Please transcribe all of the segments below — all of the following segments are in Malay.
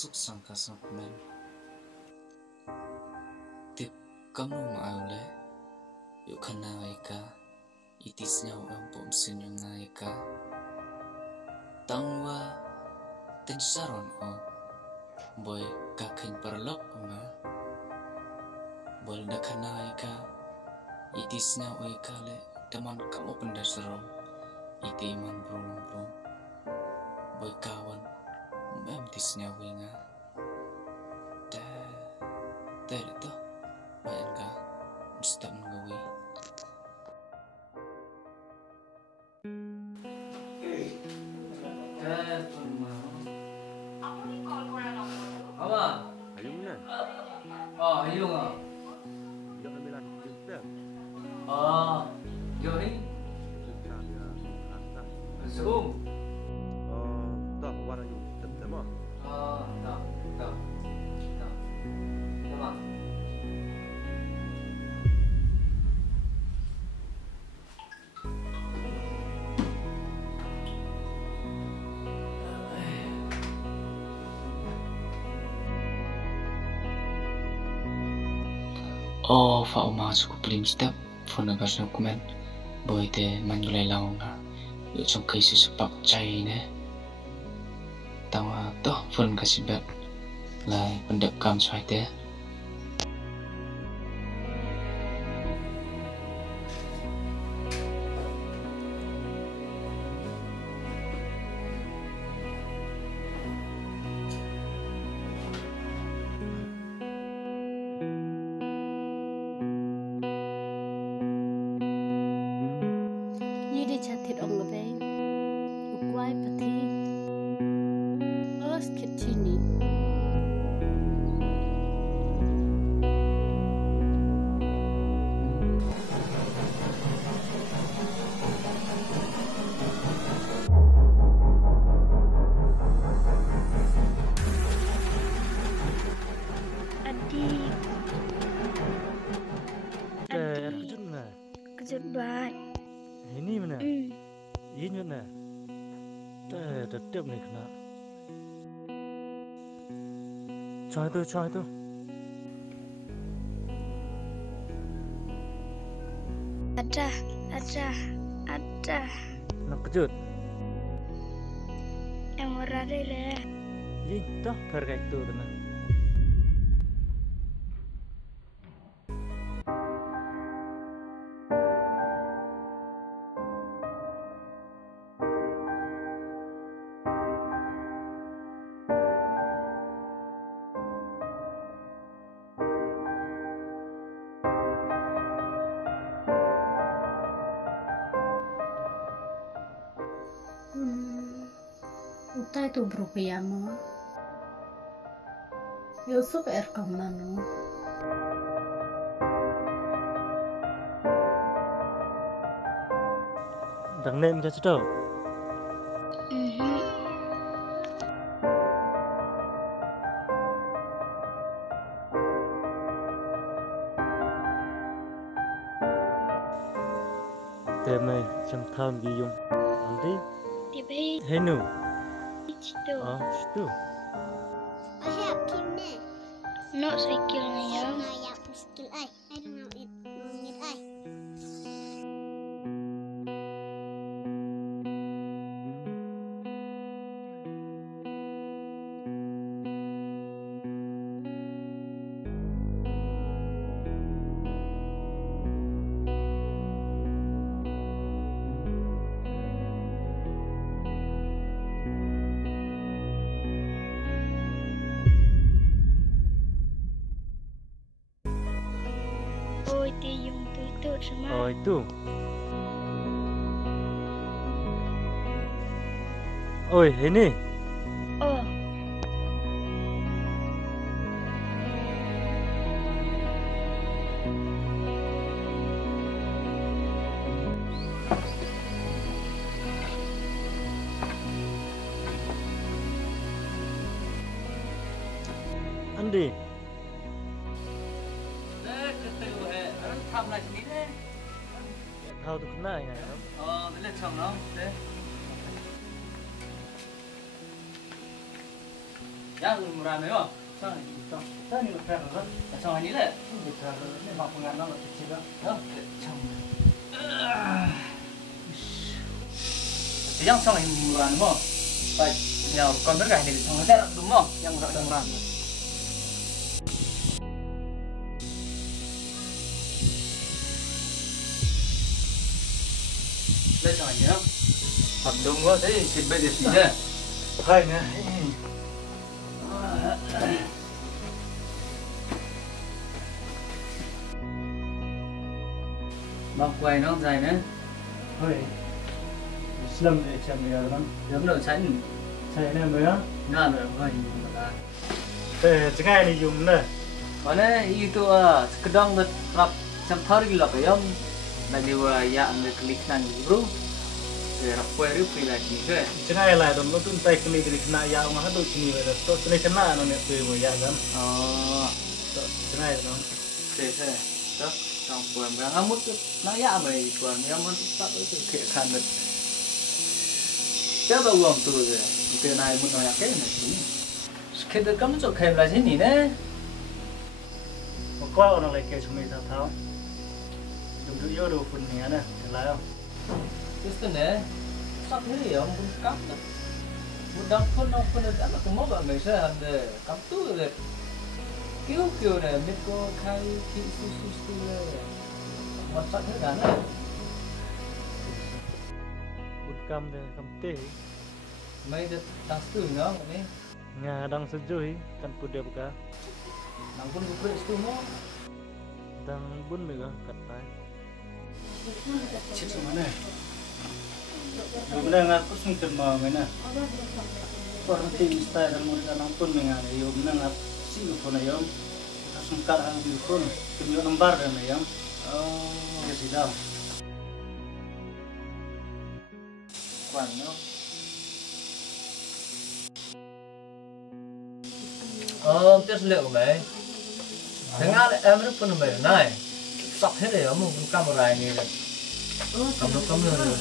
suk sangka men tip kamu mau le yuk kana eka itisnya ang pomsin yung eka tangwa tensaron o boy kakin perlok nga bol na kana eka itisnya eka le teman kamu pendasarong iti man bro boy kawan mem tisnya winga itu bayan ka mesti menggawi apa? Ayung na. Oh, ayung ah. Yung kami lang yung Oh, yun eh. Zoom. Dah, warna yung tema. Tak. Apa? oh fa uma suku plim step phone ba sa comment boy te man gulai laung na yu chong kai su sepak chai ne tawa to phone ka sibet lai pendek kam swai te Jadi catit ong lebay, ukwai pati, os kitchini. Adik, Kejut na. kejut banget. Ini mana? Ini na. Tetap ni kena. Cai tu. Ada. Nak kejut. Yang murah deh le. Ini dah terkait tu na. Utai tu berupayamo. Yusuf erkam nano. Dang nem ka sudah. Temai jam tham giyung. Nanti Di bayi henu. itu. Situ. Ayah kini. No sikilnya ya. Ayah muskil ay. I don't know it. Mungit ay. Oh, itu yung tutur semua. Itu. Oi, ini. Oh, Andi. Tham lại tí đấy. Tahu tu kena ingat kan? Đấy là chồng nó. Đấy. Yang murah nih, sang ini lepas lah. Sang ini le, lepas ni mak penganan lah kecil lah. Sang. Yang sang ini murah nih mo. Baik, yang kon berkah ini sang ada tu mo, yang murah. Lấy chọn nhá. Hợp đồng có thấy xịt bây giờ xịt nhá. Hai nè. Bọc quầy nó dài nữa. Oi. Islam dia macam dia kan. Giống đầu chánh. Saya ni apa ya? Nó là quầy mà Jangan ni jum nè. còn đấy itu sekedang berap sampai gila kayam. Nah dia ya ambil klik nan bro. Era query free lagi ke. Jangan lah dom tu entai kini kena ya mah tu sini ber. Tu sini kena no net tu ya kan. Oh. Jangan dom. Thế. Đó, trong quần mà ngắm mút nó ya mày quần ngắm mút tắt cái kia khăn được. Thế bao gồm từ rồi. Từ này muốn nói cái này chứ. Cái được cắm chỗ kèm là thế nhỉ nè. Một qua orang lagi cuma itu tahu. Dulu yo do pun ni ada, kalau yo. Cái này sắp thế thì ông cũng cắm được. Một đám phân ông phân đã là cũng mất bạn mình sẽ làm để cắm túi rồi. Kiểu này biết có khai thị su một sắp thế đàn này. Bukan deh, kamte. Mấy đứa đang studio nữa này. Nga dang sejui kan pude buka. Đang cũng có studio. Dang bun mega katai. Chết Cik mana? Benar ngaku sungkem mau mana? Orang ti style dan murid anak pun mengar. Yo benar ngap si phone ayam. Sungkar ang di phone. Kami nomor dan ayam. Oh, ya sudah. Quản nó. Tiết liệu của mày. Thế ngã lại em rất phân mày này. Sắp hết rồi ông cũng camera này rồi. Cầm nó rồi.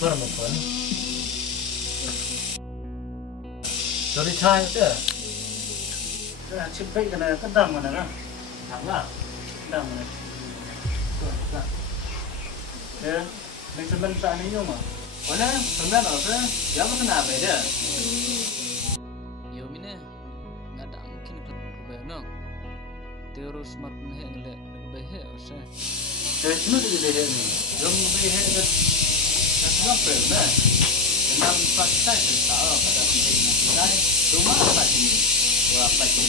Phân một phần. Rồi đi chai chứ. Chip baik kena kedang mana kan? Thẳng à? Kedang mana? Ya, ni semen saat ni yo mah. Ủa nè, phần mẹ bảo thế. Giá có thế nào vậy đấy? Yo mine ada mungkin berbeda. Terus makin hengle behe ose. Cuma tu dia ni. Giống như hết đất. Nó phải nè. Nam phát sai từ tạo ở cái đồng tiền này. Đúng mà phải thì và phải cùng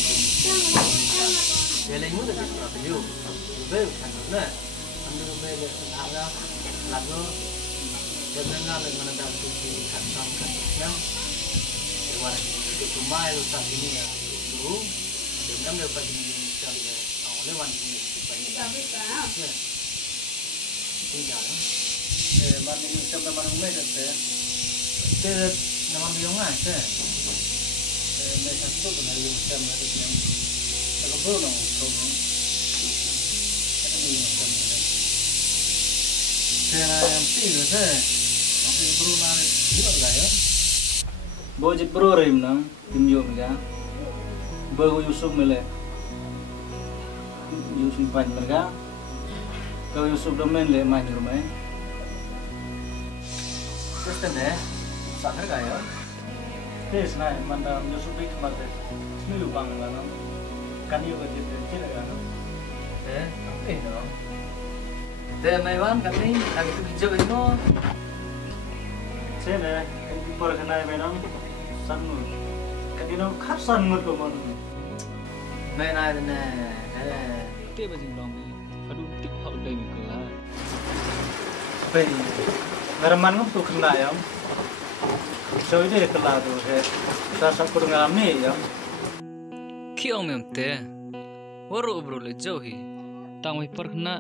để lấy mũi được cái nhiều. Về thành nè. Anh đưa về để tạo ra làm nó. Để nên là mình làm cái thành xong cái nhá. Để qua cái tụi mai rồi sang ini ya. Dulu. Để năm được phải cho mình lấy hoàn thì phải. Tidak. Mana ni macam mana rumah dah tu. Thế nó ăn miếng này thế. Mai satu kena yang macam ada yang. Kalau bro nak kau. Ada ni macam mana. Thế là em tí rồi thế. Nó cái bro nào này biết lại á. Bawa je bro rim nang tim yo mereka. Bawa Yusuf mele. Yusuf pan mereka. Kalau Yusuf domain le main rumah. Thế này. Sẵn hết cả á. Tes naik mana Yusuf itu mata. Sini lubang mana. Kan yo kerja kerja kan. Thế, không thể nữa. Thế mày bán cái này, làm cái gì chơi nó. Saya ni impor kena memang sangat. Kadino khát sangat của mình. Mày này nè. Te ba jing dong ni. Aduh tik hau dai ni kala. Pen. Ngaraman ngam tu kena ya. So ini kela tu he. Saya kurang ngami ya. Kiong mem te. Waru bro le jauhi. Tang wi par khna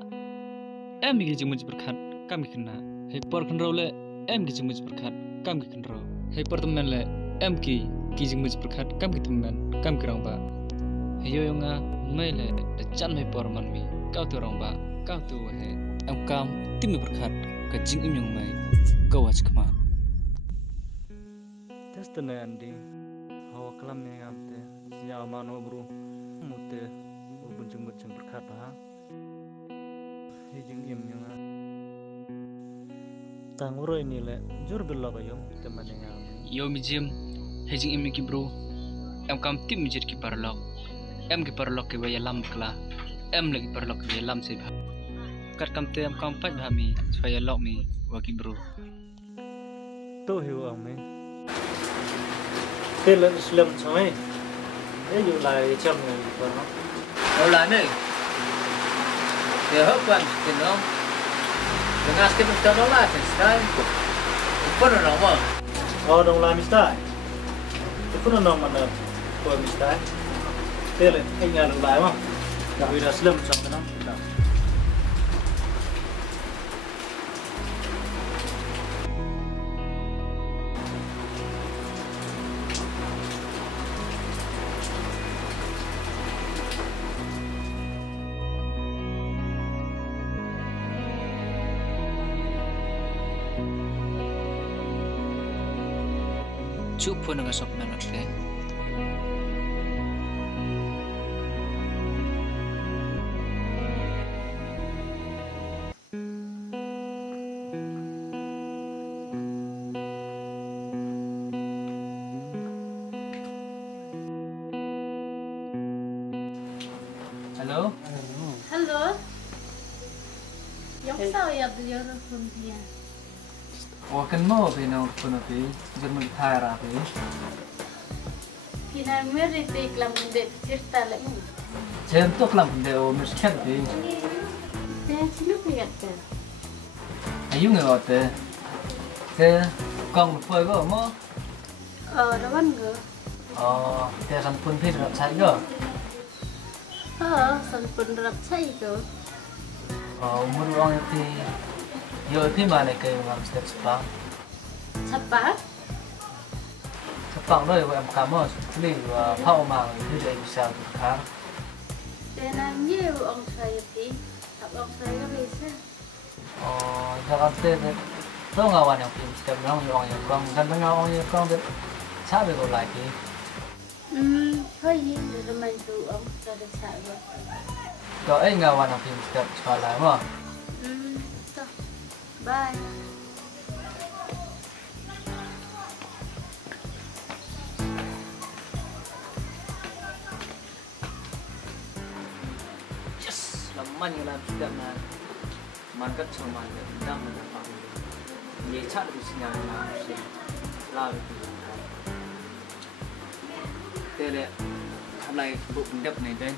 em gi jing muj berkhat kam gi khna. He par khn ro le em gi jing muj berkhat kam gi khn ro. He par temen le em ki jing muj berkhat kam gi temen kam gi rong ba. He yo yonga mai le de chan me par man mi. Kau tu rong ba, kau tu he. Em kam tim mi berkhat ka jing im yong mai. Kau wach kma. Tes tu ni andi. Hawa kelam ni ngam te. sinyal mano bro mute ubun jenggut jeng berkat ha hijing im yang tang uro ini le jur belok ayom teman yang Yo mi jim hejing imi ki bro. Em kam tim mi jir ki parlok. Em ki parlok ki waya lam kla. Em lagi parlok ki waya lam se bha. Kat kam te em kam pat bha mi supaya lok mi wa ki bro. tu hiu ang me tên Islam choi yu lai chăm người của nó Đâu là này? Thì hấp quan thì nó dengan skin itu đó là thì sai. Pun orang mau. dong la mistai itu pun nong mana ko mistai tên anh nhà dong lai mà vì là Islam chăm nó Cuk pun dengan sok nanot te. Halo. Halo. Yang sao ya beliau pun dia. Wah kan mau pino pun api. Jerman thai ra api. Kina meri te kelam dek cerita lagi. Jentuk lam deo miskan api. Saya sini kata. Ayu ngeote. Ke kong phơi có mo. Rawan ke? Te sampun phi rap sai go. San pun rap sai ke. Umur orang itu yo phi mà này cái làm step spang. Cepat. Spang rồi em cảm ơn. Li và phao mà như vậy sao được khá. Dan nhiều ông saya ti. Ông saya bisa. Jangan teh tu ngawan yang film step yang orang yang kong kan ngawan yang kong tu sabe ko lagi. Thôi gì để mình tụ ông cho được sai rồi. Ko ngawan yang film step sekolah mo. So. Bye. Yes, laman yang dalam step na mankat sama dia dah mendapat. Ye chat di sini na si lalu. Tele, hôm nay bộ đập này đây.